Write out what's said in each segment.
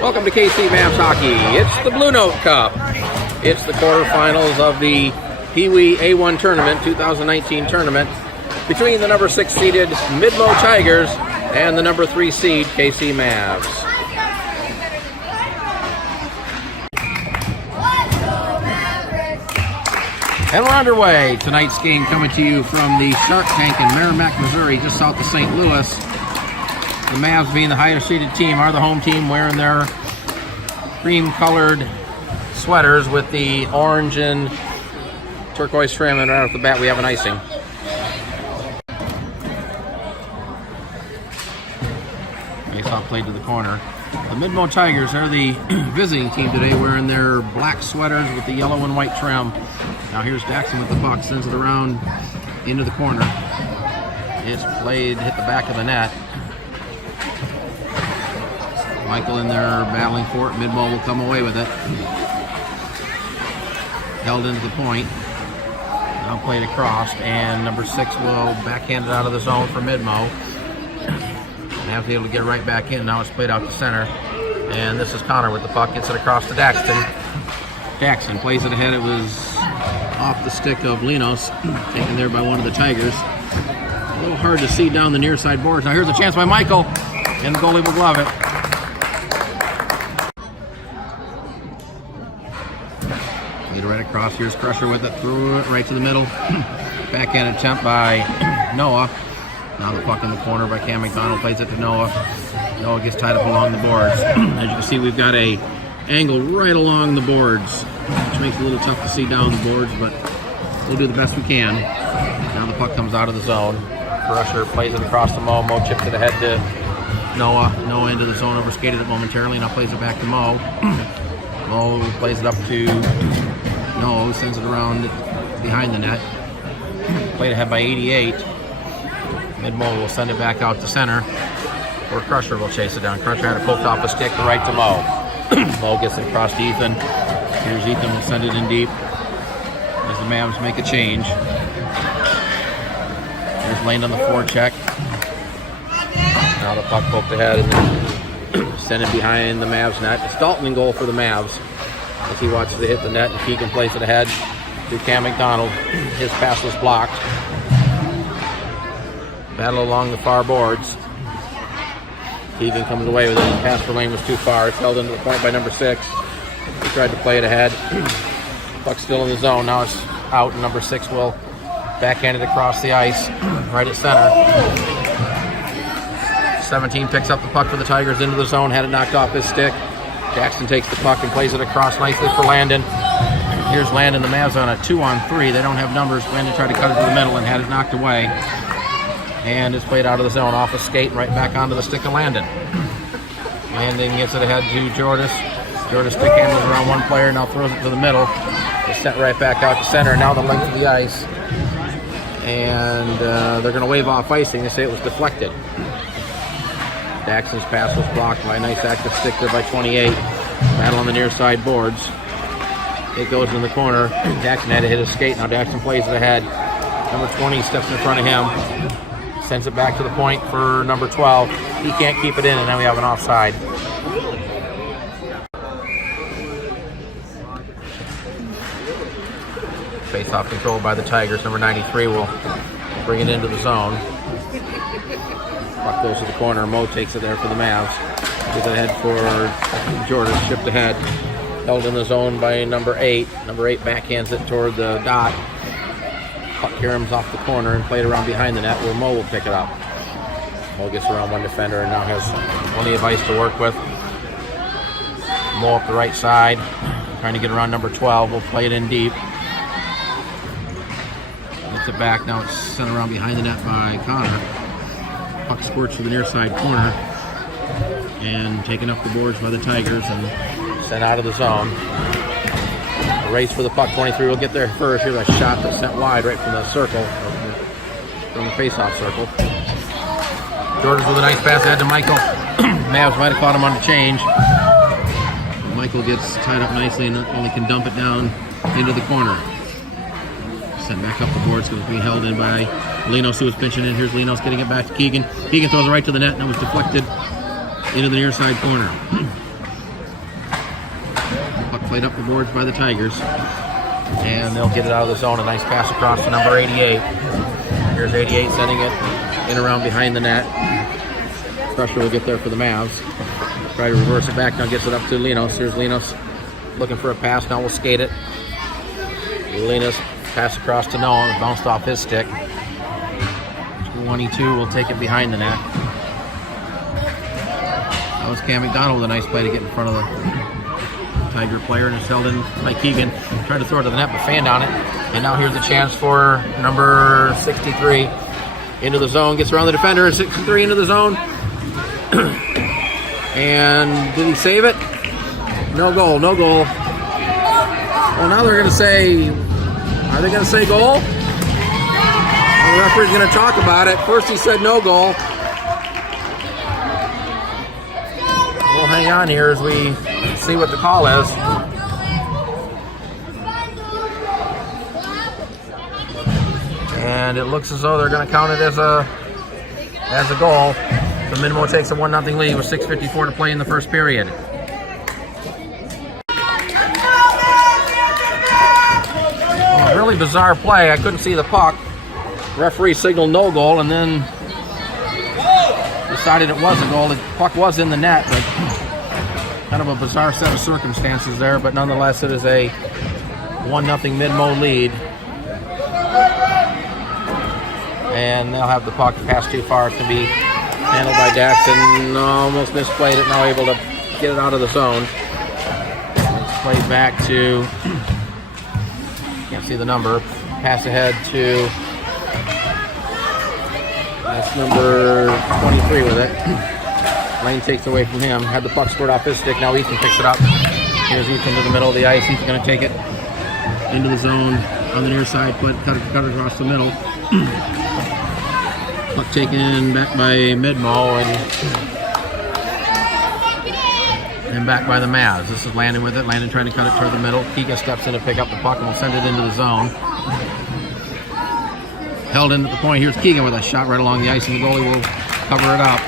Welcome to KC Mavs Hockey. It's the Blue Note Cup. It's the quarterfinals of the PeeWee A1 tournament, 2019 tournament, between the number 6 seeded Midmo Tigers and the number 3 seed KC Mavs. And we're underway. Tonight's game coming to you from the Shark Tank in Merrimack, Missouri, just south of St. Louis. The Mavs, being the higher seeded team, are the home team, wearing their cream-colored sweaters with the orange and turquoise trim, and right off the bat we have an icing. Face-off played to the corner. The Midmo Tigers are the visiting team today, wearing their black sweaters with the yellow and white trim. Now here's Jackson with the puck, sends it around into the corner. It's played, hit the back of the net. Michael in there battling for it. Midmo will come away with it. Held into the point. Now played across, and number 6 will backhand it out of the zone for Midmo. And have to be able to get right back in. Now it's played out to center. And this is Connor with the puck. Gets it across to Daxton. Jackson plays it ahead. It was off the stick of Linos. Taken there by one of the Tigers. A little hard to see down the near side boards. Now here's a chance by Michael. And the goalie will glove it. Played right across. Here's Crusher with it. Threw it right to the middle. Backhand attempt by Noah. Now the puck in the corner by Cam McDonald. Plays it to Noah. Noah gets tied up along the boards. As you can see, we've got a angle right along the boards, which makes it a little tough to see down the boards, but we'll do the best we can. Now the puck comes out of the zone. Crusher plays it across to Mo. Mo chips it ahead to Noah. Noah into the zone, overskated it momentarily. Now plays it back to Mo. Mo plays it up to Noah, sends it around behind the net. Played ahead by 88. Midmo will send it back out to center, where Crusher will chase it down. Crusher had it poked off a stick right to Mo. Mo gets it across to Ethan. Here's Ethan, will send it in deep as the Mavs make a change. Here's Lane on the forecheck. Now the puck poked ahead and then sent it behind the Mavs net. It's Dalton in goal for the Mavs as he watches it hit the net, and Keegan plays it ahead to Cam McDonald. His pass was blocked. Battle along the far boards. Keegan comes away with it. The pass for Lane was too far. It's held into the point by number 6. He tried to play it ahead. Puck's still in the zone. Now it's out, and number 6 will backhand it across the ice, right at center. 17 picks up the puck for the Tigers into the zone. Had it knocked off his stick. Jackson takes the puck and plays it across nicely for Landon. Here's Landon. The Mavs on a 2-on-3. They don't have numbers. Landon tried to cut it to the middle and had it knocked away. And it's played out of the zone, off a skate, right back onto the stick of Landon. Landon gets it ahead to Jordis. Jordis stick handles around one player, now throws it to the middle. It's sent right back out to center, now the length of the ice. And they're going to wave off icing. They say it was deflected. Daxton's pass was blocked by a nice active stick there by 28. Battle on the near side boards. It goes in the corner. Daxton had to hit his skate. Now Daxton plays it ahead. Number 20 steps in front of him. Sends it back to the point for number 12. He can't keep it in, and then we have an offside. Face-off controlled by the Tigers. Number 93 will bring it into the zone. Puck goes to the corner. Mo takes it there for the Mavs. Gives it ahead for Jordan. Shipped ahead. Held in the zone by number 8. Number 8 backhands it toward the dot. Puck caroms off the corner and played around behind the net, where Mo will pick it up. Mo gets around one defender and now has plenty of ice to work with. Mo up the right side, trying to get around number 12. We'll play it in deep. Gets it back. Now it's sent around behind the net by Connor. Puck squirts to the near side corner and taken up the boards by the Tigers and sent out of the zone. A race for the puck. 23 will get there first. Here's a shot that's sent wide right from the circle, from the face-off circle. Jordan with a nice pass ahead to Michael. Mavs might have caught him on the change. Michael gets tied up nicely and only can dump it down into the corner. Sent back up the boards because it's being held in by Linos, who was pinching in. Here's Linos getting it back to Keegan. Keegan throws it right to the net, and it was deflected into the near side corner. Puck played up the boards by the Tigers. And they'll get it out of the zone. A nice pass across to number 88. Here's 88 sending it in around behind the net. Pressure will get there for the Mavs. Try to reverse it back. Now gets it up to Linos. Here's Linos looking for a pass. Now we'll skate it. Linos pass across to Noah. It bounced off his stick. 22 will take it behind the net. That was Cam McDonald with a nice play to get in front of the Tiger player, and it's held in by Keegan. Tried to throw it to the net, but fanned on it. And now here's a chance for number 63 into the zone. Gets around the defender. 63 into the zone. And did he save it? No goal. No goal. Well, now they're going to say, are they going to say goal? Well, the referee's going to talk about it. First he said no goal. We'll hang on here as we see what the call is. And it looks as though they're going to count it as a goal. So Minimo takes a 1-0 lead with 6:54 to play in the first period. A really bizarre play. I couldn't see the puck. Referee signaled no goal and then decided it was a goal. The puck was in the net, but kind of a bizarre set of circumstances there, but nonetheless it is a 1-0 Minimo lead. And they'll have the puck pass too far. It can be handled by Daxton. Almost misplayed it, now able to get it out of the zone. It's played back to, can't see the number, pass ahead to, that's number 23 with it. Lane takes away from him. Had the puck scored off his stick. Now Ethan picks it up. Here's Ethan to the middle of the ice. He's going to take it into the zone on the near side. Cut it across the middle. Puck taken back by Midmo and back by the Mavs. This is Landon with it. Landon trying to cut it toward the middle. Keegan steps in to pick up the puck and will send it into the zone. Held in at the point. Here's Keegan with a shot right along the ice, and the goalie will cover it up.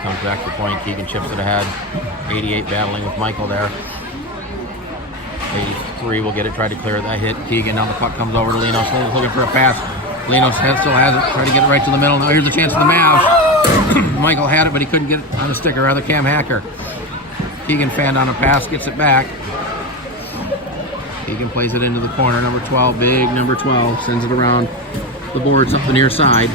Comes back to the point. Keegan chips it ahead. 88 battling with Michael there. 83 will get it. Try to clear that hit. Keegan. Now the puck comes over to Linos. Linos looking for a pass. Linos still has it. Try to get it right to the middle. Now here's a chance for the Mavs. Michael had it, but he couldn't get it on the stick, or rather Cam Hacker. Keegan fanned on a pass. Gets it back. Keegan plays it into the corner. Number 12. Big number 12. Sends it around the boards up the near side.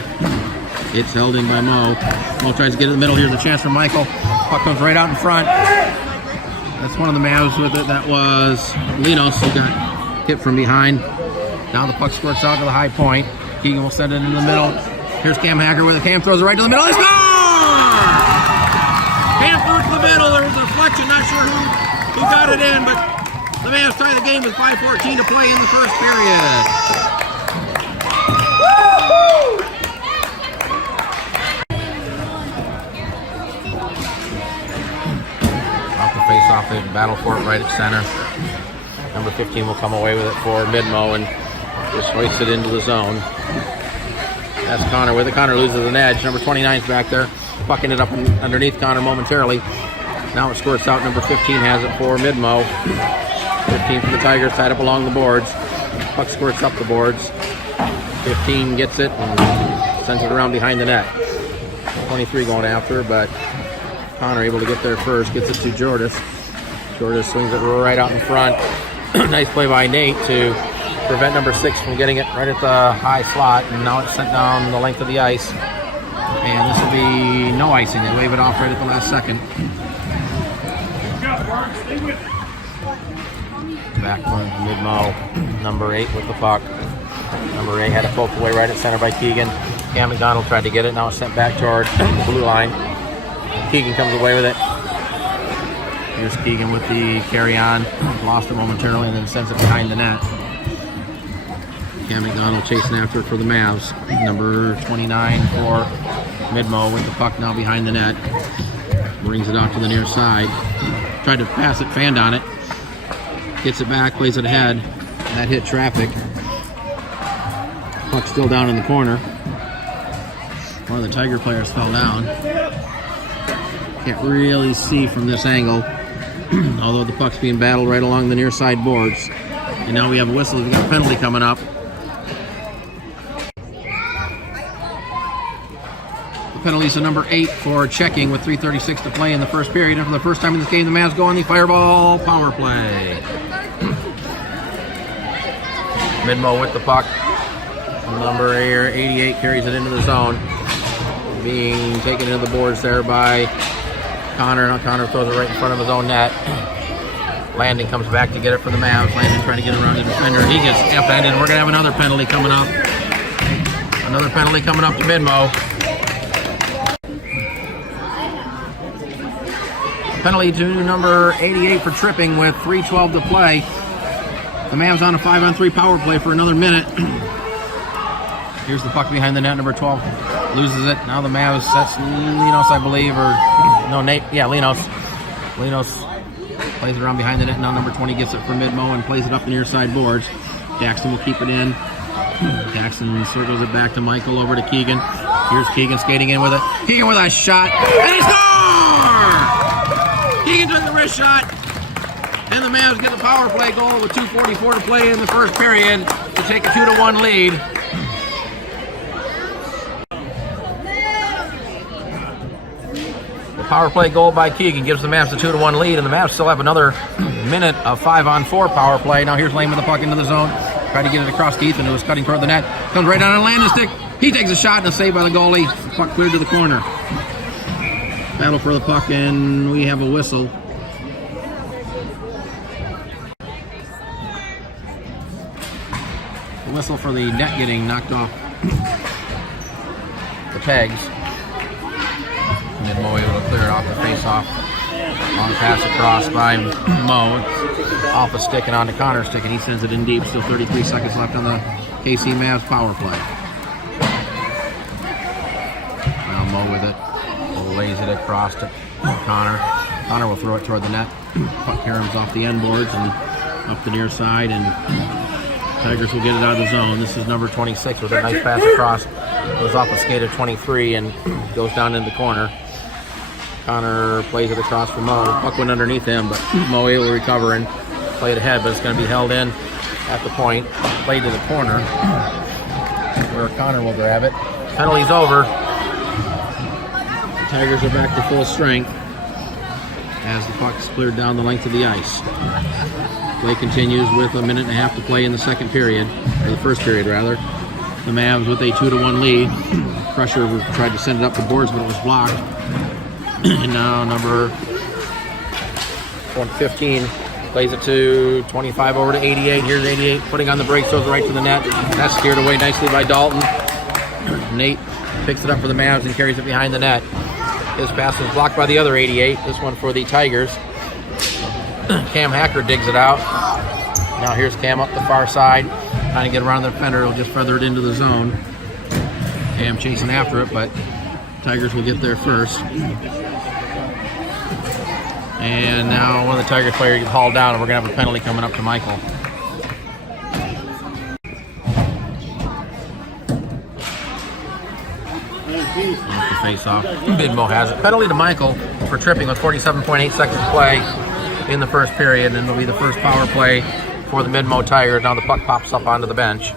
It's held in by Mo. Mo tries to get it in the middle. Here's a chance for Michael. Puck comes right out in front. That's one of the Mavs with it. That was Linos, who got hit from behind. Now the puck squirts out to the high point. Keegan will send it into the middle. Here's Cam Hacker with it. Cam throws it right to the middle. He scores! Cam threw it to the middle. There was a deflection. Not sure who got it in, but the Mavs tie the game with 5:14 to play in the first period. Face off it, battle for it right at center. Number 15 will come away with it for Midmo and just hoists it into the zone. That's Connor with it. Connor loses an edge. Number 29's back there, pucking it up underneath Connor momentarily. Now it squirts out. Number 15 has it for Midmo. 15 for the Tigers, tied up along the boards. Puck squirts up the boards. 15 gets it and sends it around behind the net. 23 going after, but Connor able to get there first, gets it to Jordis. Jordis swings it right out in front. Nice play by Nate to prevent number 6 from getting it right at the high slot, and now it's sent down the length of the ice. And this will be no icing. They wave it off right at the last second. Back from Midmo, number 8 with the puck. Number 8 had it poked away right at center by Keegan. Cam McDonald tried to get it, now it's sent back toward the blue line. Keegan comes away with it. Here's Keegan with the carry-on. Lost it momentarily and then sends it behind the net. Cam McDonald chasing after it for the Mavs. Number 29 for Midmo with the puck now behind the net. Brings it out to the near side. Tried to pass it, fanned on it. Gets it back, plays it ahead. That hit traffic. Puck still down in the corner. One of the Tiger players fell down. Can't really see from this angle, although the puck's being battled right along the near side boards. And now we have a whistle. We've got a penalty coming up. The penalty's to number 8 for checking with 3:36 to play in the first period. And for the first time in this game, the Mavs go on the Fireball power play. Midmo with the puck. Number 88 carries it into the zone. Being taken into the boards there by Connor. Now Connor throws it right in front of his own net. Landon comes back to get it for the Mavs. Landon trying to get around the defender. He gets upended. We're going to have another penalty coming up. Another penalty coming up to Midmo. Penalty to number 88 for tripping with 3:12 to play. The Mavs on a 5-on-3 power play for another minute. Here's the puck behind the net. Number 12 loses it. Now the Mavs, that's Linos, I believe, or no, Nate. Yeah, Linos. Linos plays it around behind the net. Now number 20 gets it for Midmo and plays it up the near side boards. Jackson will keep it in. Jackson circles it back to Michael, over to Keegan. Here's Keegan skating in with it. Keegan with a shot, and he scores! Keegan took the wrist shot, and the Mavs get the power play goal with 2:44 to play in the first period to take a 2-1 lead. The power play goal by Keegan gives the Mavs a 2-1 lead, and the Mavs still have another minute of 5-on-4 power play. Now here's Lane with the puck into the zone. Try to get it across to Ethan, who was cutting toward the net. Comes right down on Landon's stick. He takes a shot and a save by the goalie. The puck cleared to the corner. Battle for the puck, and we have a whistle. The whistle for the net getting knocked off the pegs. And Mo able to clear it off the face-off. Long pass across by Mo. Off a stick and onto Connor's stick, and he sends it in deep. Still 33 seconds left on the KC Mavs power play. Now Mo with it. Lays it across to Connor. Connor will throw it toward the net. Puck caroms off the end boards and up the near side, and Tigers will get it out of the zone. This is number 26 with a nice pass across. Goes off a skate of 23 and goes down in the corner. Connor plays it across for Mo. Puck went underneath him, but Mo able to recover and play it ahead, but it's going to be held in at the point. Played to the corner where Connor will grab it. Penalty's over. The Tigers are back to full strength as the puck is cleared down the length of the ice. Play continues with a minute and a half to play in the second period, or the first period rather. The Mavs with a 2-1 lead. Crusher tried to send it up the boards, but it was blocked. And now number 15 plays it to 25 over to 88. Here's 88 putting on the brakes, throws it right to the net. That's steered away nicely by Dalton. Nate picks it up for the Mavs and carries it behind the net. His pass was blocked by the other 88. This one for the Tigers. Cam Hacker digs it out. Now here's Cam up the far side, trying to get around the defender. He'll just feather it into the zone. Cam chasing after it, but Tigers will get there first. And now one of the Tiger players gets hauled down, and we're going to have a penalty coming up to Michael. Off the face-off. Midmo has it. Penalty to Michael for tripping with 47.8 seconds to play in the first period, and it'll be the first power play for the Midmo Tigers. Now the puck pops up onto the bench.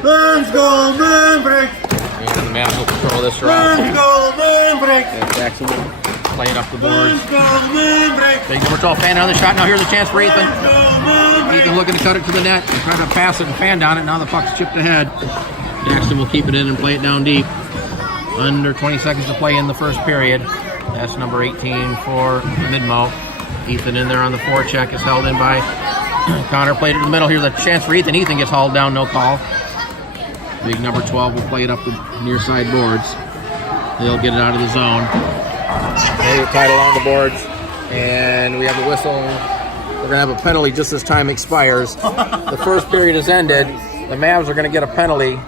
Let's go, Mavericks! And the Mavs will control this round. Let's go, Mavericks! And Jackson will play it up the boards. Let's go, Mavericks! Big number 12 fan on the shot. Now here's a chance for Ethan. Ethan looking to cut it to the net. He's trying to pass it and fan down it. Now the puck's chipped ahead. Jackson will keep it in and play it down deep. Under 20 seconds to play in the first period. That's number 18 for Midmo. Ethan in there on the forecheck is held in by Connor. Played it in the middle. Here's a chance for Ethan. Ethan gets hauled down, no call. Big number 12 will play it up the near side boards. They'll get it out of the zone. They get tied along the boards, and we have a whistle. We're going to have a penalty just as time expires. The first period has ended. The Mavs are going to get a penalty,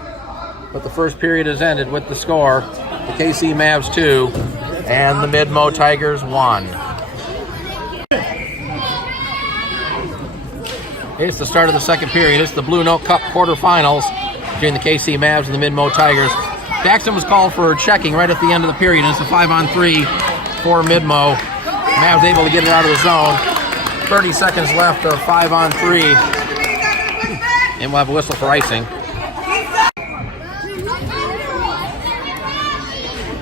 but the first period has ended with the score. The KC Mavs 2 and the Midmo Tigers 1. It's the start of the second period. It's the Blue Note Cup quarterfinals between the KC Mavs and the Mid-Mo Tigers. Daxton was called for checking right at the end of the period. It's a 5-on-3 for Mid-Mo. Mavs able to get it out of the zone. 30 seconds left of 5-on-3. And we'll have a whistle for icing.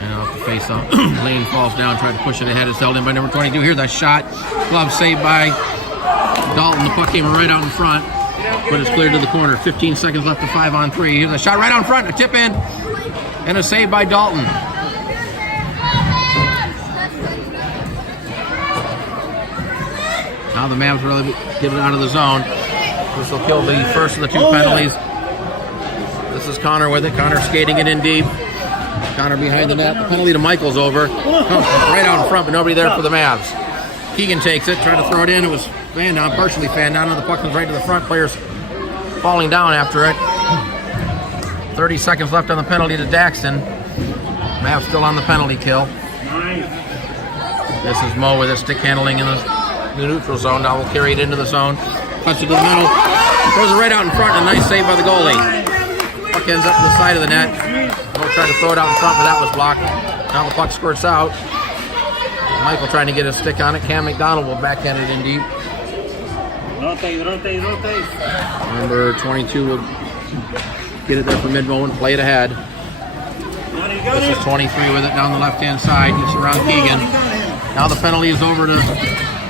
And off the face-off, Lane falls down, tried to push it ahead. It's held in by number 22. Here's a shot. Glove saved by Dalton. The puck came right out in front, but it's cleared to the corner. 15 seconds left of 5-on-3. Here's a shot right out in front, a tip in, and a save by Dalton. Now the Mavs really get it out of the zone. This will kill the first of the two penalties. This is Connor with it. Connor skating it in deep. Connor behind the net. The penalty to Michael's over. Right out in front, but nobody there for the Mavs. Keegan takes it, tried to throw it in. It was fanned down, partially fanned down. The puck comes right to the front. Players falling down after it. 30 seconds left on the penalty to Daxton. Mavs still on the penalty kill. This is Mo with his stick handling in the neutral zone. Now we'll carry it into the zone. Cuts it to the middle. Throws it right out in front. A nice save by the goalie. Puck ends up to the side of the net. Mo tried to throw it out in front, but that was blocked. Now the puck squirts out. Michael trying to get his stick on it. Cam McDonald will backhand it in deep. Rotate. Number 22 will get it there for Mid-Mo and play it ahead. This is 23 with it down the left-hand side. Gets around Keegan. Now the penalty is over to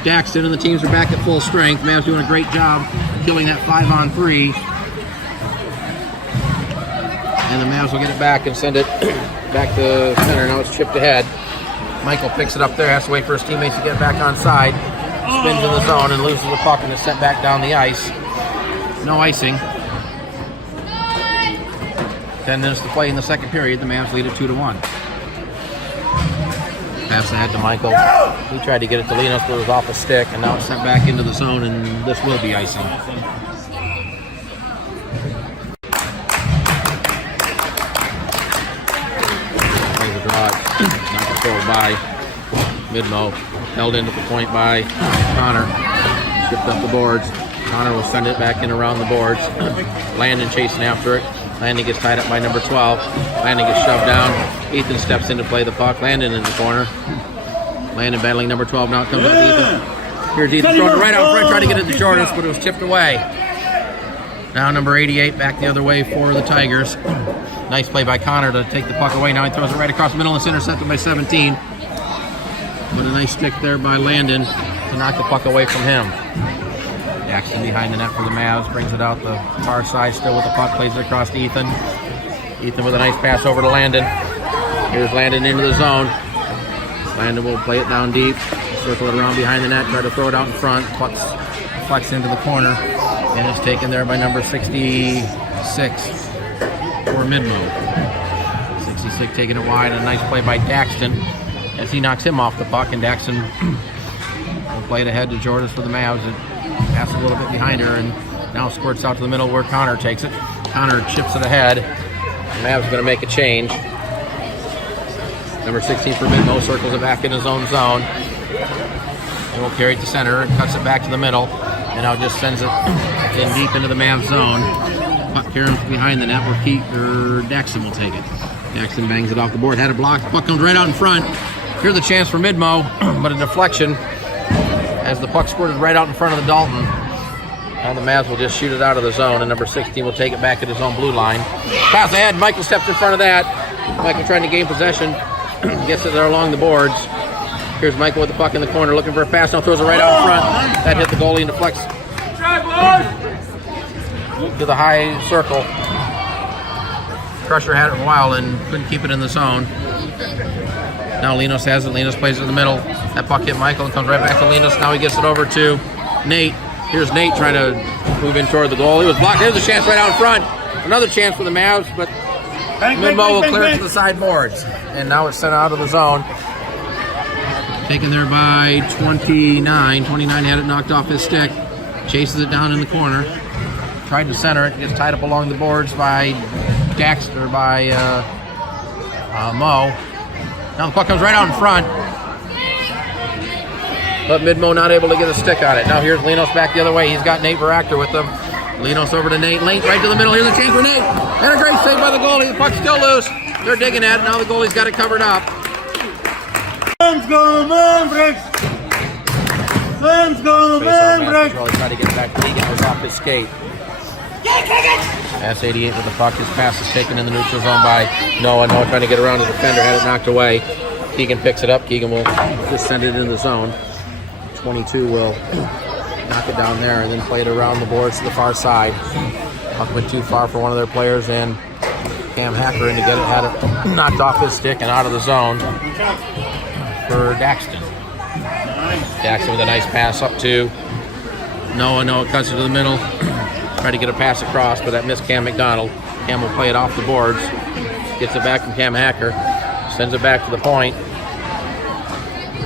Daxton, and the teams are back at full strength. Mavs doing a great job killing that 5-on-3. And the Mavs will get it back and send it back to center. Now it's chipped ahead. Michael picks it up there, has to wait for his teammates to get back on side. Spins in the zone and loses the puck and is sent back down the ice. No icing. 10 minutes to play in the second period. The Mavs lead it 2-1. Pass ahead to Michael. He tried to get it to Linus, but it was off a stick, and now it's sent back into the zone, and this will be icing. Plays a draw. Not controlled by Mid-Mo. Held into the point by Connor. Skipped up the boards. Connor will send it back in around the boards. Landon chasing after it. Landon gets tied up by number 12. Landon gets shoved down. Ethan steps in to play the puck. Landon in the corner. Landon battling number 12. Now it comes up to Ethan. Here's Ethan throwing it right out front, trying to get it to Jordan, but it was tipped away. Now number 88 back the other way for the Tigers. Nice play by Connor to take the puck away. Now he throws it right across the middle and it's intercepted by 17. But a nice stick there by Landon to knock the puck away from him. Daxton behind the net for the Mavs, brings it out the far side, still with the puck, plays it across to Ethan. Ethan with a nice pass over to Landon. Here's Landon into the zone. Landon will play it down deep, circle it around behind the net, try to throw it out in front. Puck flex into the corner, and it's taken there by number 66 for Mid-Mo. 66 taking it wide, a nice play by Daxton as he knocks him off the puck, and Daxton will play it ahead to Jordan for the Mavs. Pass a little bit behind her, and now squirts out to the middle where Connor takes it. Connor chips it ahead. The Mavs are going to make a change. Number 16 for Mid-Mo circles it back in his own zone. And will carry it to center and cuts it back to the middle. And now just sends it in deep into the Mavs zone. Puck here behind the net where Daxton will take it. Daxton bangs it off the board. Had it blocked. Puck comes right out in front. Here's the chance for Mid-Mo, but a deflection as the puck squirted right out in front of the Dalton. And the Mavs will just shoot it out of the zone, and number 16 will take it back at his own blue line. Pass ahead, Michael steps in front of that. Michael trying to gain possession. Gets it there along the boards. Here's Michael with the puck in the corner looking for a pass. Now throws it right out in front. That hit the goalie and deflects to the high circle. Crusher had it for a while and couldn't keep it in the zone. Now Linus has it. Linus plays it in the middle. That puck hit Michael and comes right back to Linus. Now he gets it over to Nate. Here's Nate trying to move in toward the goal. He was blocked. There's a chance right out in front. Another chance for the Mavs, but Mid-Mo will clear it to the sideboards. And now it's sent out of the zone. Taken there by 29. 29 had it knocked off his stick. Chases it down in the corner. Tried to center it. Gets tied up along the boards by Daxter, by Mo. Now the puck comes right out in front. but Midmo not able to get a stick on it. Now here's Linos back the other way. He's got Nate Varactor with him. Linos over to Nate. Lane right to the middle. Here's a change for Nate. And a great save by the goalie. The puck's still loose. They're digging at it. Now the goalie's got it covered up. Let's go, man, breaks. Let's go, man, breaks. Really trying to get back. Keegan was off his skate. Pass 88 with the puck. His pass is taken in the neutral zone by Noah. Noah trying to get around the defender. Had it knocked away. Keegan picks it up. Keegan will just send it in the zone. 22 will knock it down there and then play it around the boards to the far side. Puck went too far for one of their players, and Cam Hacker in to get it. Had it knocked off his stick and out of the zone for Daxton. Daxton with a nice pass up to Noah. Noah cuts it to the middle. Try to get a pass across, but that missed Cam McDonald. Cam will play it off the boards. Gets it back from Cam Hacker. Sends it back to the point.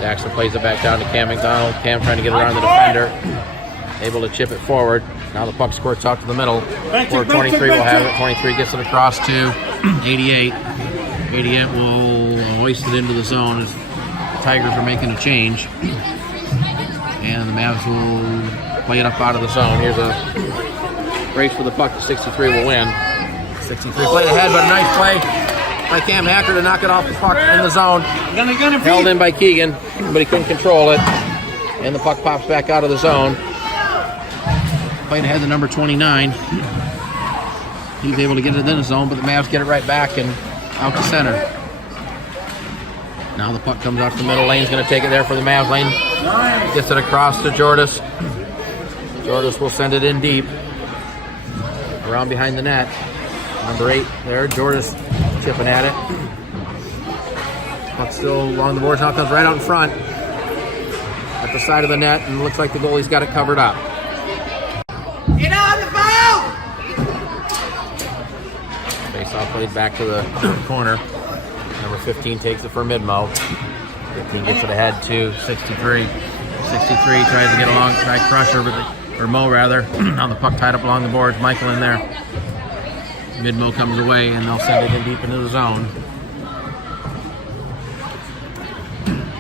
Daxton plays it back down to Cam McDonald. Cam trying to get around the defender. Able to chip it forward. Now the puck squirts out to the middle. Where 23 will have it. 23 gets it across to 88. 88 will hoist it into the zone as the Tigers are making a change. And the Mavs will play it up out of the zone. Here's a race for the puck. 63 will win. 63 played ahead, but a nice play by Cam Hacker to knock it off the puck in the zone. Held in by Keegan, but he couldn't control it. And the puck pops back out of the zone. Played ahead to number 29. He's able to get it in the zone, but the Mavs get it right back and out to center. Now the puck comes out to the middle. Lane's going to take it there for the Mavs. Lane gets it across to Jordis. Jordis will send it in deep. Around behind the net. Number 8 there. Jordis chipping at it. Puck still along the boards. Now it comes right out in front at the side of the net, and it looks like the goalie's got it covered up. Get on the foul! Face-off played back to the corner. Number 15 takes it for Midmo. 15 gets it ahead to 63. 63 tries to get along, try Crusher, or Mo rather. On the puck tied up along the boards. Michael in there. Midmo comes away, and they'll send it in deep into the zone.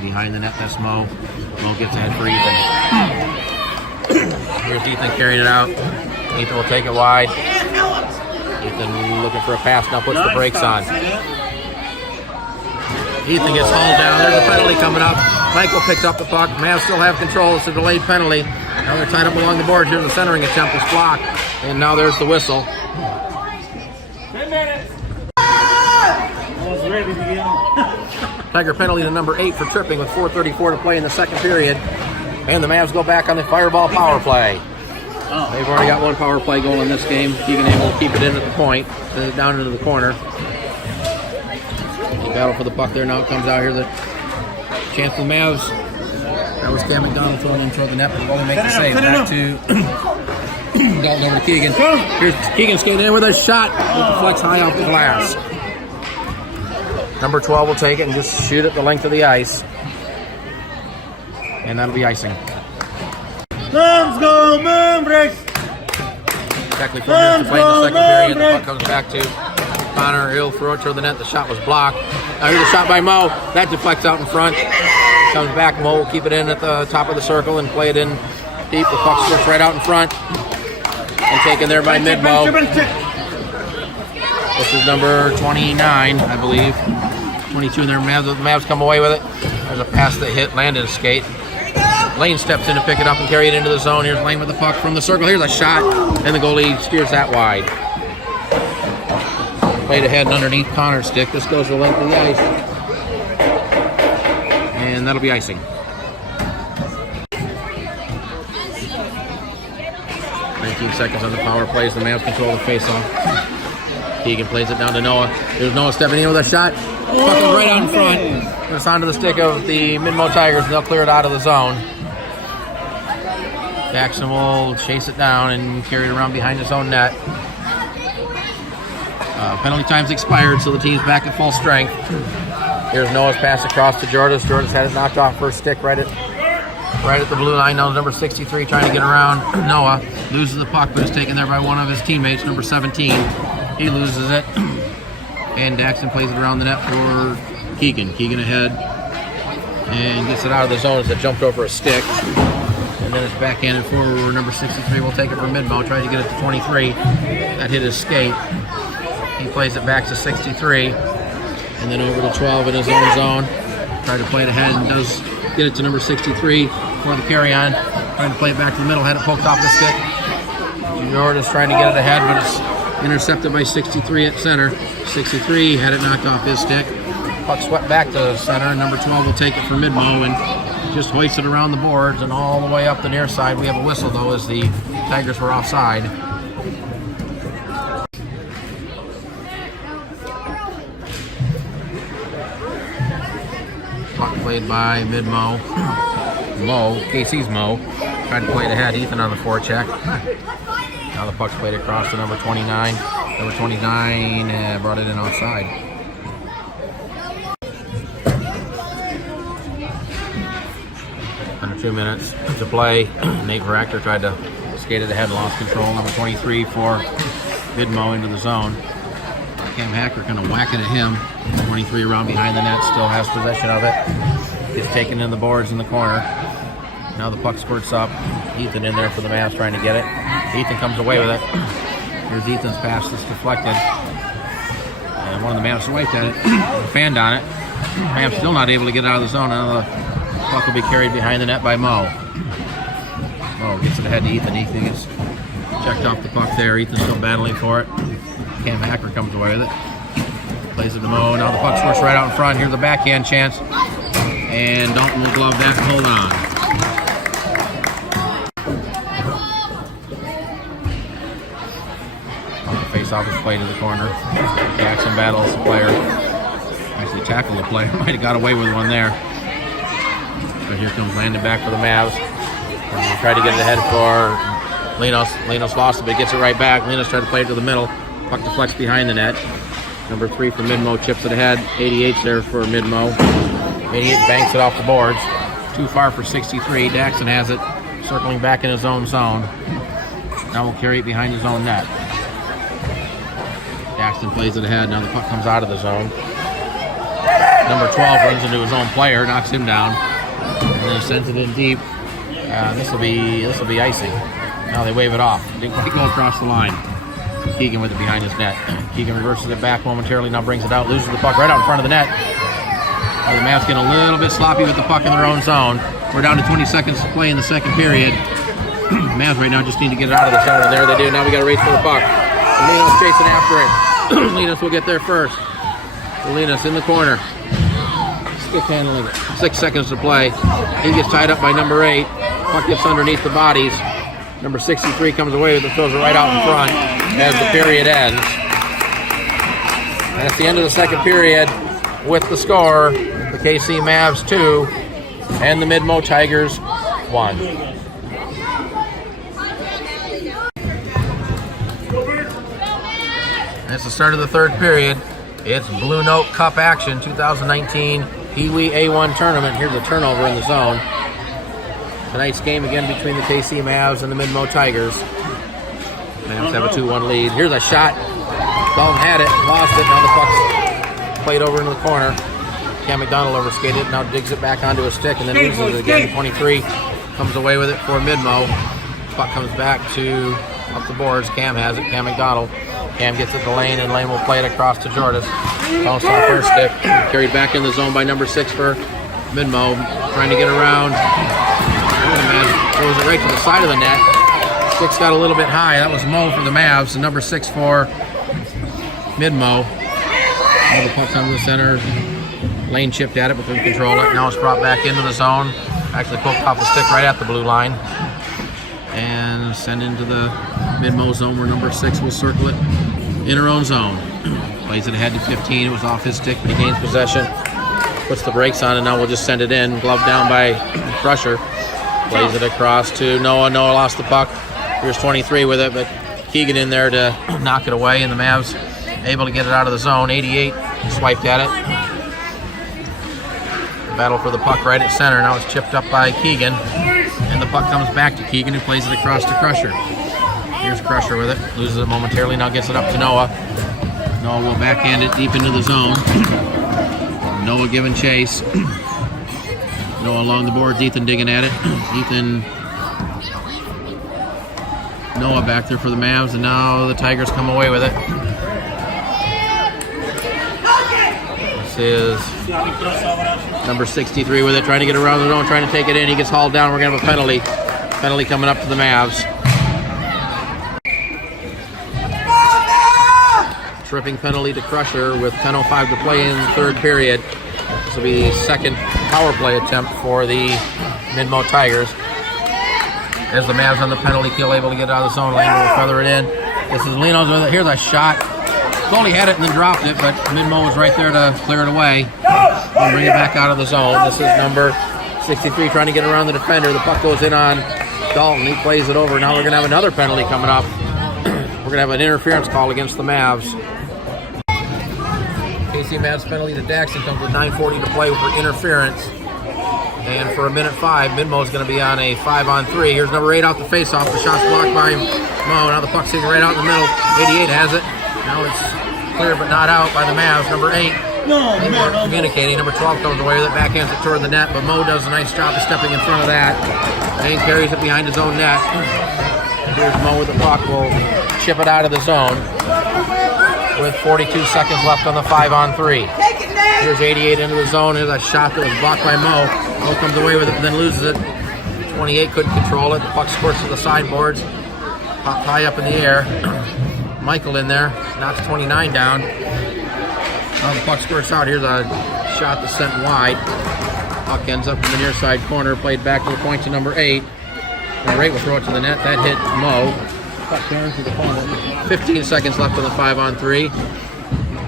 Behind the net, that's Mo. Mo gets ahead for Ethan. Here's Ethan carrying it out. Ethan will take it wide. Ethan looking for a pass, now puts the brakes on. Ethan gets hauled down. There's a penalty coming up. Michael picks up the puck. Mavs still have control. It's a delayed penalty. Now they're tied up along the board. Here's the centering attempt is blocked. And now there's the whistle. 10 minutes. I was ready to get on. Tiger penalty to number 8 for tripping with 4:34 to play in the second period. And the Mavs go back on the fireball power play. They've already got one power play goal in this game. Keegan able to keep it in at the point. Send it down into the corner. Battle for the puck there. Now it comes out here. The chance for the Mavs. That was Cam McDonald throwing in toward the net, but the goalie makes the save. Back to Dalton over to Keegan. Here's Keegan skating in with a shot. It deflects high off the glass. Number 12 will take it and just shoot it the length of the ice. And that'll be icing. Let's go, man, breaks. Exactly 4 minutes to play in the second period. The puck comes back to Connor. He'll throw it toward the net. The shot was blocked. Now here's a shot by Mo. That deflects out in front. Comes back. Mo will keep it in at the top of the circle and play it in deep. The puck slips right out in front. And taken there by Midmo. This is number 29, I believe. 22 in there. The Mavs come away with it. There's a pass that hit Landon's skate. Lane steps in to pick it up and carry it into the zone. Here's Lane with the puck from the circle. Here's a shot. And the goalie steers that wide. Played ahead and underneath Connor's stick. This goes the length of the ice. And that'll be icing. 19 seconds on the power plays. The Mavs control the face-off. Keegan plays it down to Noah. There's Noah stepping in with a shot. Puck is right out in front. It's onto the stick of the Midmo Tigers, and they'll clear it out of the zone. Jackson will chase it down and carry it around behind his own net. Penalty time's expired, so the team's back at full strength. Here's Noah's pass across to Jordis. Jordis had it knocked off first stick right at the blue line. Now number 63 trying to get around Noah. Loses the puck, but is taken there by one of his teammates, number 17. He loses it. And Daxton plays it around the net for Keegan. Keegan ahead. and gets it out of the zone as it jumped over a stick. And then it's backhanded forward where number 63 will take it from Midmo, tries to get it to 23. That hit his skate. He plays it back to 63. And then over to 12 in his own zone. Tried to play it ahead and does get it to number 63 for the carry-on. Trying to play it back to the middle, had it poked off the stick. Jordan's trying to get it ahead, but it's intercepted by 63 at center. 63 had it knocked off his stick. Puck swept back to center, and number 12 will take it for Midmo and just hoist it around the boards and all the way up the near side. We have a whistle, though, as the Tigers were offside. Puck played by Midmo. Mo, KC's Mo, tried to play it ahead. Ethan on the forecheck. Now the puck's played across to number 29. Number 29 brought it in offside. Under 2 minutes to play. Nate Veractor tried to skate it ahead and lost control. Number 23 for Midmo into the zone. Cam Hacker kind of whacking at him. 23 around behind the net, still has possession of it. Gets taken in the boards in the corner. Now the puck squirts up. Ethan in there for the Mavs trying to get it. Ethan comes away with it. Here's Ethan's pass that's deflected. And one of the Mavs swiped at it. Fanned on it. Mavs still not able to get it out of the zone. Now the puck will be carried behind the net by Mo. Mo gets it ahead to Ethan. Ethan gets checked off the puck there. Ethan's still battling for it. Cam Hacker comes away with it. Plays it to Mo. Now the puck squirts right out in front. Here's the backhand chance. And Dalton will glove that and hold on. Face-off is played to the corner. Jackson battles the player. Actually tackled the player. Might have got away with one there. But here comes Landon back for the Mavs. And tried to get it ahead for Linos. Linos lost it, but gets it right back. Linos tried to play it to the middle. Puck deflects behind the net. Number 3 for Midmo chips it ahead. 88's there for Midmo. 88 banks it off the boards. Too far for 63. Daxon has it, circling back in his own zone. Now we'll carry it behind his own net. Daxton plays it ahead. Now the puck comes out of the zone. Number 12 runs into his own player, knocks him down, and then sends it in deep. This will be icing. Now they wave it off. Didn't quite go across the line. Keegan with it behind his net. Keegan reverses it back momentarily. Now brings it out, loses the puck right out in front of the net. Now the Mavs getting a little bit sloppy with the puck in their own zone. We're down to 20 seconds to play in the second period. Mavs right now just need to get it out of the zone, and there they do. Now we got to race for the puck. Linos chasing after it. Linos will get there first. Linos in the corner. Stick handling it. 6 seconds to play. He gets tied up by number 8. Puck gets underneath the bodies. Number 63 comes away with it, throws it right out in front as the period ends. And it's the end of the second period with the score, the KC Mavs 2 and the Midmo Tigers 1. It's the start of the third period. It's Blue Note Cup action, 2019 PeeWee A1 tournament. Here's a turnover in the zone. Tonight's game again between the KC Mavs and the Midmo Tigers. Mavs have a 2-1 lead. Here's a shot. Dalton had it, lost it. Now the puck's played over into the corner. Cam McDonald overskated it, now digs it back onto a stick and then loses it again. 23 comes away with it for Midmo. Puck comes back to up the boards. Cam has it, Cam McDonald. Cam gets it to Lane, and Lane will play it across to Jordis. Bounced off her stick. Carried back in the zone by number 6 for Midmo. Trying to get around. Throws it right to the side of the net. 6 got a little bit high. That was Mo for the Mavs. And number 6 for Midmo. Now the puck comes to the center. Lane chipped at it, but couldn't control it. Now it's brought back into the zone. Actually poked off the stick right at the blue line. And send into the Midmo zone where number 6 will circle it in her own zone. Plays it ahead to 15. It was off his stick, but he gains possession. Puts the brakes on, and now we'll just send it in. Gloved down by Crusher. Plays it across to Noah. Noah lost the puck. Here's 23 with it, but Keegan in there to knock it away, and the Mavs able to get it out of the zone. 88 swiped at it. Battle for the puck right at center. Now it's chipped up by Keegan. And the puck comes back to Keegan, who plays it across to Crusher. Here's Crusher with it. Loses it momentarily. Now gets it up to Noah. Noah will backhand it deep into the zone. Noah giving chase. Noah along the boards, Ethan digging at it. Ethan, Noah back there for the Mavs, and now the Tigers come away with it. This is number 63 with it, trying to get around the zone, trying to take it in. He gets hauled down. We're going to have a penalty. Penalty coming up to the Mavs. Tripping penalty to Crusher with 10:05 to play in the third period. This will be the second power play attempt for the Midmo Tigers. As the Mavs on the penalty kill, able to get out of the zone. Lando will feather it in. This is Leno's with it. Here's a shot. Goalie had it and then dropped it, but Midmo was right there to clear it away and bring it back out of the zone. This is number 63 trying to get around the defender. The puck goes in on Dalton. He plays it over. Now we're going to have another penalty coming up. We're going to have an interference call against the Mavs. KC Mavs penalty to Daxton comes with 9:40 to play for interference. And for a minute 5, Midmo is going to be on a 5-on-3. Here's number 8 off the face-off. The shot's blocked by Mo. Now the puck's sitting right out in the middle. 88 has it. Now it's clear but not out by the Mavs. Number 8. No, communicating. Number 12 comes away with it, backhands it toward the net, but Mo does a nice job of stepping in front of that. Dane carries it behind his own net. Here's Mo with the puck. Will chip it out of the zone with 42 seconds left on the 5-on-3. Here's 88 into the zone. Here's a shot that was blocked by Mo. Mo comes away with it, but then loses it. 28 couldn't control it. The puck squirts to the sideboards. Popped high up in the air. Michael in there. Knocks 29 down. Now the puck squirts out. Here's a shot that's sent wide. Puck ends up in the near side corner. Played back to the point to number 8. Number 8 will throw it to the net. That hit Mo. Puck turns to the corner. 15 seconds left on the 5-on-3.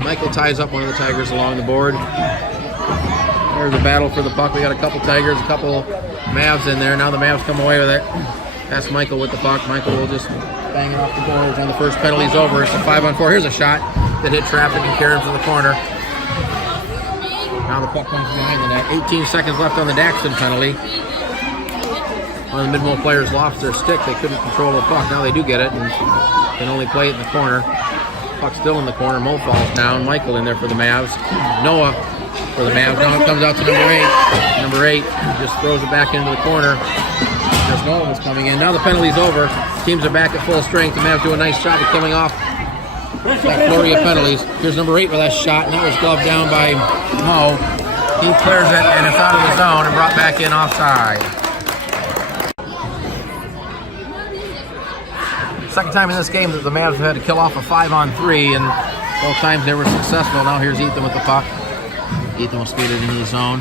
Michael ties up one of the Tigers along the board. There's a battle for the puck. We got a couple Tigers, a couple Mavs in there. Now the Mavs come away with it. That's Michael with the puck. Michael will just bang it off the boards when the first penalty's over. It's a 5-on-4. Here's a shot that hit traffic and carried him to the corner. Now the puck comes behind the net. 18 seconds left on the Daxton penalty. One of the Midmo players lost their stick. They couldn't control the puck. Now they do get it and can only play it in the corner. Puck's still in the corner. Mo falls down. Michael in there for the Mavs. Noah for the Mavs. Now it comes out to number 8. Number 8 just throws it back into the corner. There's Nolan was coming in. Now the penalty's over. Teams are back at full strength. The Mavs do a nice job of coming off that flurry of penalties. Here's number 8 with that shot, and that was gloved down by Mo. He clears it, and it's out of the zone and brought back in offside. Second time in this game that the Mavs have had to kill off a 5-on-3, and both times they were successful. Now here's Ethan with the puck. Ethan will skate it into the zone.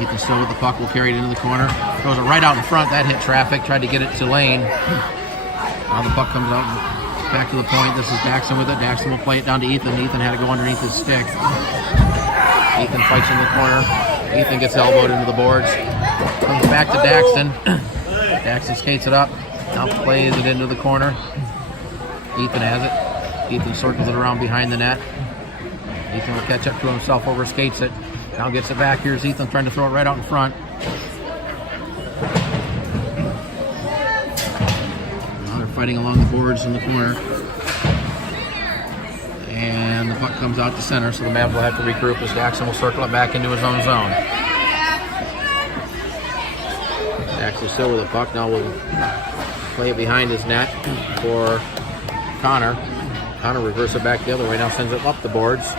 Ethan still with the puck, will carry it into the corner. Throws it right out in front. That hit traffic. Tried to get it to Lane. Now the puck comes out back to the point. This is Daxton with it. Daxton will play it down to Ethan. Ethan had to go underneath his stick. Ethan fights in the corner. Ethan gets elbowed into the boards. Comes back to Daxton. Daxton skates it up. Now plays it into the corner. Ethan has it. Ethan circles it around behind the net. Ethan will catch up to himself, over skates it. Now gets it back. Here's Ethan trying to throw it right out in front. Now they're fighting along the boards in the corner. And the puck comes out to center, so the Mavs will have to regroup as Jackson will circle it back into his own zone. Jackson still with the puck. Now we'll play it behind his net for Connor. Connor reverses it back the other way. Now sends it up the boards.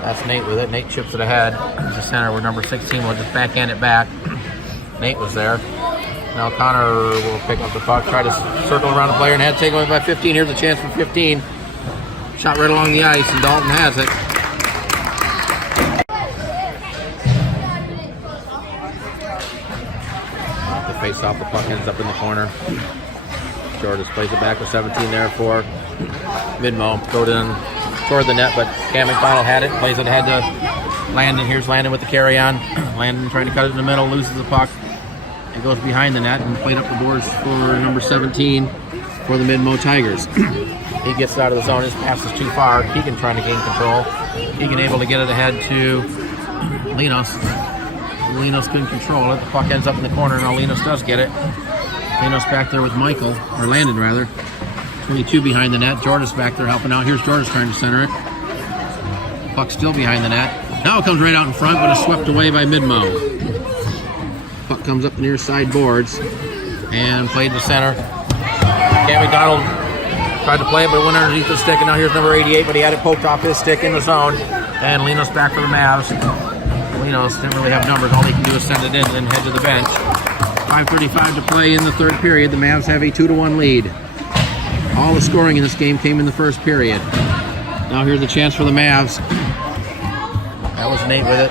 That's Nate with it. Nate chips it ahead. The center where number 16 will just backhand it back. Nate was there. Now Connor will pick up the puck, try to circle around the player, and had to take away by 15. Here's a chance for 15. Shot right along the ice, and Dalton has it. The face off, the puck ends up in the corner. Jordan plays it back with 17 there for Midmo. Throw it in toward the net, but Cam McDonald had it, plays it ahead to Landon. Here's Landon with the carry on. Landon trying to cut it in the middle, loses the puck. It goes behind the net and played up the boards for number 17 for the Midmo Tigers. He gets it out of the zone. His pass is too far. Keegan trying to gain control. Keegan able to get it ahead to Linos. Linos couldn't control it. The puck ends up in the corner. Now Linos does get it. Linos back there with Michael, or Landon rather. 22 behind the net. Jordan's back there helping out. Here's Jordan's trying to center it. Puck still behind the net. Now it comes right out in front, but it's swept away by Midmo. Puck comes up the near side boards and played to center. Cam McDonald tried to play it, but it went underneath the stick, and now here's number 88, but he had it poked off his stick in the zone. And Linos back for the Mavs. Linos didn't really have numbers. All he can do is send it in and then head to the bench. 5:35 to play in the third period. The Mavs have a 2-1 lead. All the scoring in this game came in the first period. Now here's a chance for the Mavs. That was Nate with it,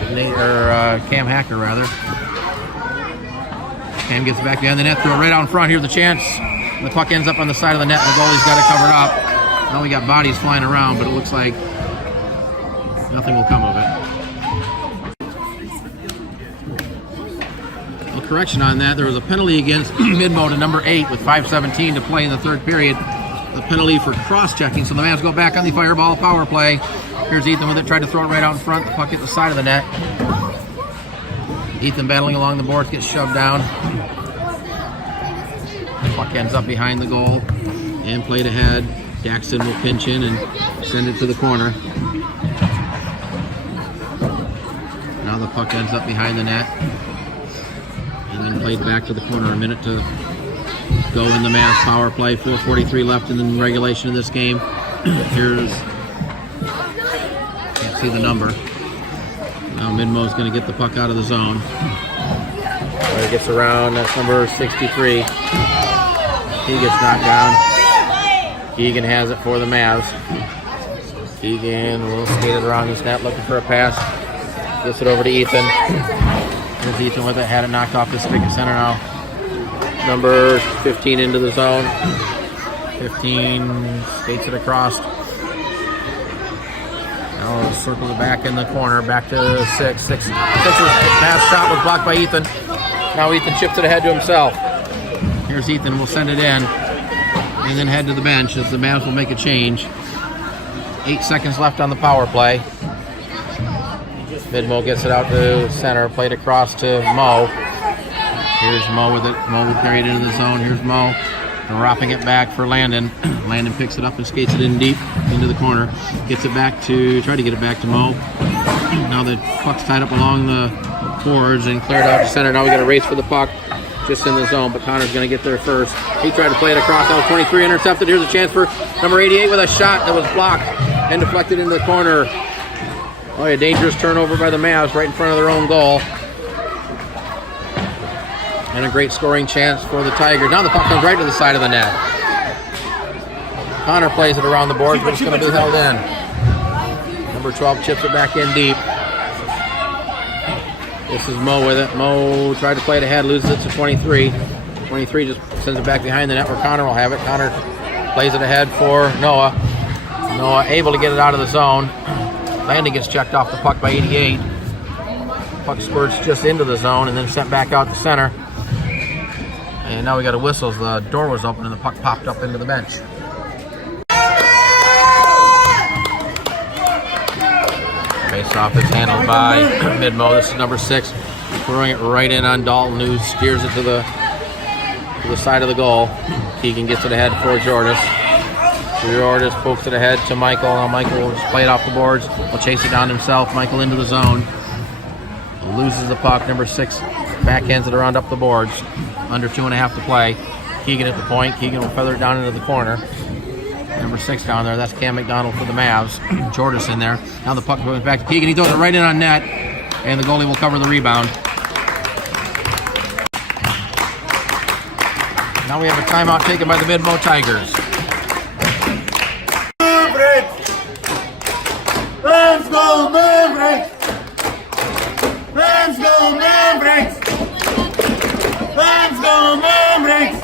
Cam Hacker rather. Cam gets back behind the net, throw it right out in front. Here's the chance. The puck ends up on the side of the net, and the goalie's got it covered up. Now we got bodies flying around, but it looks like nothing will come of it. A correction on that, there was a penalty against Midmo to number 8 with 5:17 to play in the third period. The penalty for cross-checking, so the Mavs go back on the fireball power play. Here's Ethan with it, tried to throw it right out in front. The puck hit the side of the net. Ethan battling along the boards, gets shoved down. The puck ends up behind the goal and played ahead. Daxton will pinch in and send it to the corner. Now the puck ends up behind the net and then played back to the corner. A minute to go in the Mavs power play. 4:43 left in the regulation of this game. Here's, can't see the number. Now Midmo's going to get the puck out of the zone. It gets around, that's number 63. He gets knocked down. Keegan has it for the Mavs. Keegan will skate it around his net looking for a pass. Gets it over to Ethan. Here's Ethan with it, had it knocked off his stick at center now. Number 15 into the zone. 15 skates it across. Now circles it back in the corner, back to 6. Six's pass shot was blocked by Ethan. Now Ethan chips it ahead to himself. Here's Ethan, will send it in and then head to the bench as the Mavs will make a change. 8 seconds left on the power play. Midmo gets it out to center, played across to Mo. Here's Mo with it. Mo will carry it into the zone. Here's Mo. Dropping it back for Landon. Landon picks it up and skates it in deep into the corner. Gets it back to, try to get it back to Mo. Now the puck's tied up along the boards and cleared out to center. Now we got a race for the puck just in the zone, but Connor's going to get there first. He tried to play it across. That was 23 intercepted. Here's a chance for number 88 with a shot that was blocked and deflected into the corner. Oh, a dangerous turnover by the Mavs right in front of their own goal. And a great scoring chance for the Tigers. Now the puck comes right to the side of the net. Connor plays it around the boards, but it's going to be held in. Number 12 chips it back in deep. This is Mo with it. Mo tried to play it ahead, loses it to 23. 23 just sends it back behind the net where Connor will have it. Connor plays it ahead for Noah. Noah able to get it out of the zone. Landon gets checked off the puck by 88. Puck squirts just into the zone and then sent back out to center. And now we got a whistle as the door was open and the puck popped up into the bench. Face-off is handled by Midmo. This is number 6. Throwing it right in on Dalton, who steers it to the side of the goal. Keegan gets it ahead for Jordis. Jordis pokes it ahead to Michael. Now Michael will just play it off the boards. Will chase it down himself. Michael into the zone. Loses the puck. Number 6 backhands it around up the boards. Under 2.5 to play. Keegan at the point. Keegan will feather it down into the corner. Number 6 down there. That's Cam McDonald for the Mavs. Jordis in there. Now the puck goes back to Keegan. He throws it right in on net. And the goalie will cover the rebound. Now we have a timeout taken by the Midmo Tigers. Let's go Mavericks! Let's go Mavericks! Let's go Mavericks!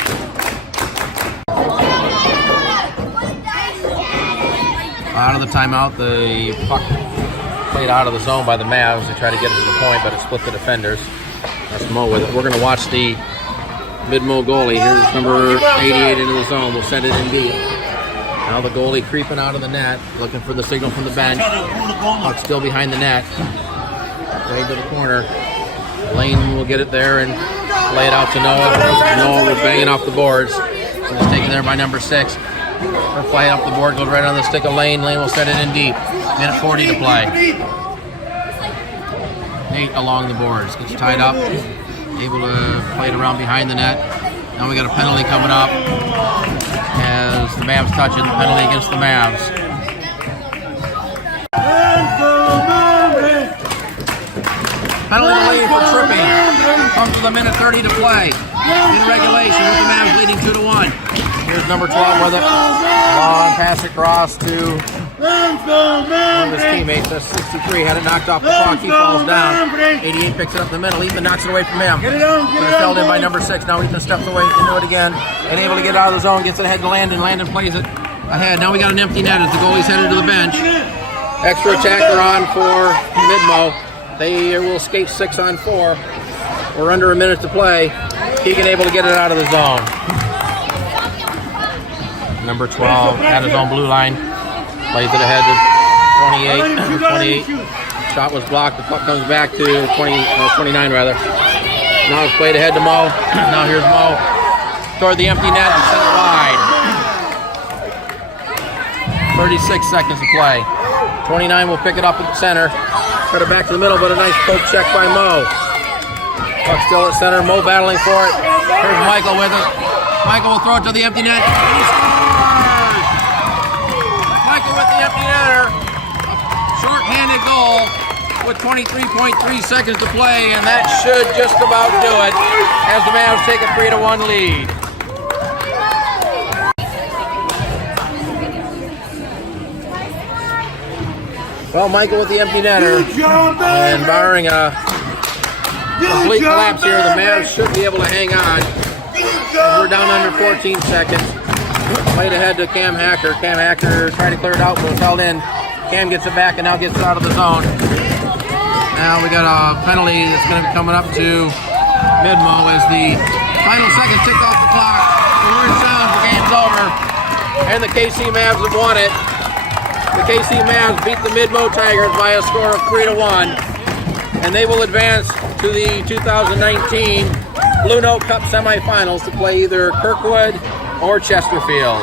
Out of the timeout, the puck played out of the zone by the Mavs. They tried to get it to the point, but it split the defenders. That's Mo with it. We're going to watch the Midmo goalie. Here's number 88 into the zone. We'll send it in deep. Now the goalie creeping out of the net, looking for the signal from the bench. Puck still behind the net. Played to the corner. Lane will get it there and lay it out to Noah. Noah will bang it off the boards. And it's taken there by number 6. They'll fly it up the board, goes right on the stick of Lane. Lane will set it in deep. Minute 40 to play. Nate along the boards. Gets tied up. Able to play it around behind the net. Now we got a penalty coming up as the Mavs touch it. The penalty against the Mavs. Penalty delayed for tripping. Comes with a minute 30 to play. In regulation with the Mavs leading 2-1. Here's number 12 with it. Long pass across to one of his teammates. That's 63. Had it knocked off the clock. He falls down. 88 picks it up in the middle. Ethan knocks it away from him. But it's held in by number 6. Now Ethan steps away into it again. And able to get out of the zone. Gets it ahead to Landon. Landon plays it ahead. Now we got an empty net as the goalie's headed to the bench. Extra attacker on for Midmo. They will skate 6-on-4. We're under a minute to play. Keegan able to get it out of the zone. Number 12 at his own blue line. Plays it ahead to 28. Shot was blocked. The puck comes back to 29 rather. Now it's played ahead to Mo. Now here's Mo toward the empty net and sent it wide. 36 seconds to play. 29 will pick it up at the center. Put it back to the middle, but a nice poke check by Mo. Puck still at center. Mo battling for it. Here's Michael with it. Michael will throw it to the empty net. And he scores! Michael with the empty netter. Short-handed goal with 23.3 seconds to play, and that should just about do it as the Mavs take a 3-1 lead. Well, Michael with the empty netter, and barring a complete collapse here, the Mavs should be able to hang on. We're down under 14 seconds. Played ahead to Cam Hacker. Cam Hacker tried to clear it out, but it was held in. Cam gets it back and now gets it out of the zone. Now we got a penalty that's going to be coming up to Midmo as the final seconds tick off the clock. The word sounds, the game's over, and the KC Mavs have won it. The KC Mavs beat the Midmo Tigers by a score of 3-1, and they will advance to the 2019 Blue Note Cup semifinals to play either Kirkwood or Chesterfield.